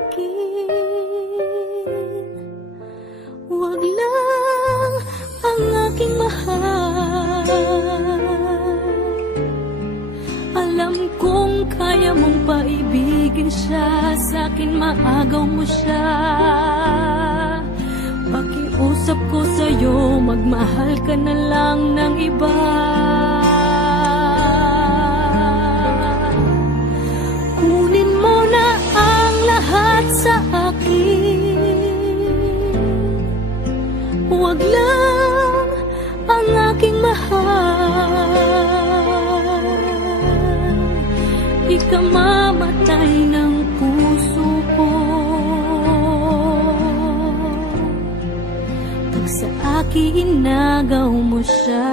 akin. Huwag lang ang mahal. Alam kong kaya mong paibigin siya. Sa akin maagaw mo siya. Pakiusap ko sa'yo Magmahal ka na lang ng iba Ikamamatay ng puso ko. Pag sa akin nagaw mo siya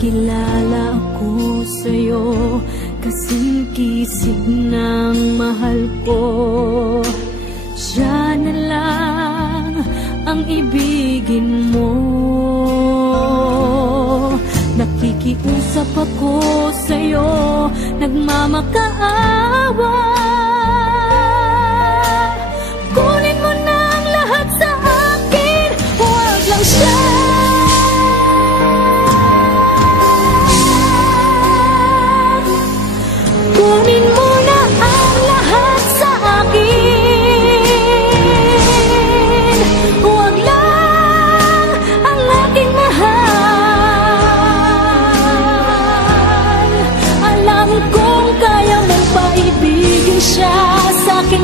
pakikilala ako sa'yo Kasing kisig ng mahal ko. Siya na lang ang ibigin mo. Nakikiusap ako sa'yo Nagmamakaawa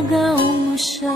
nagaw mo siya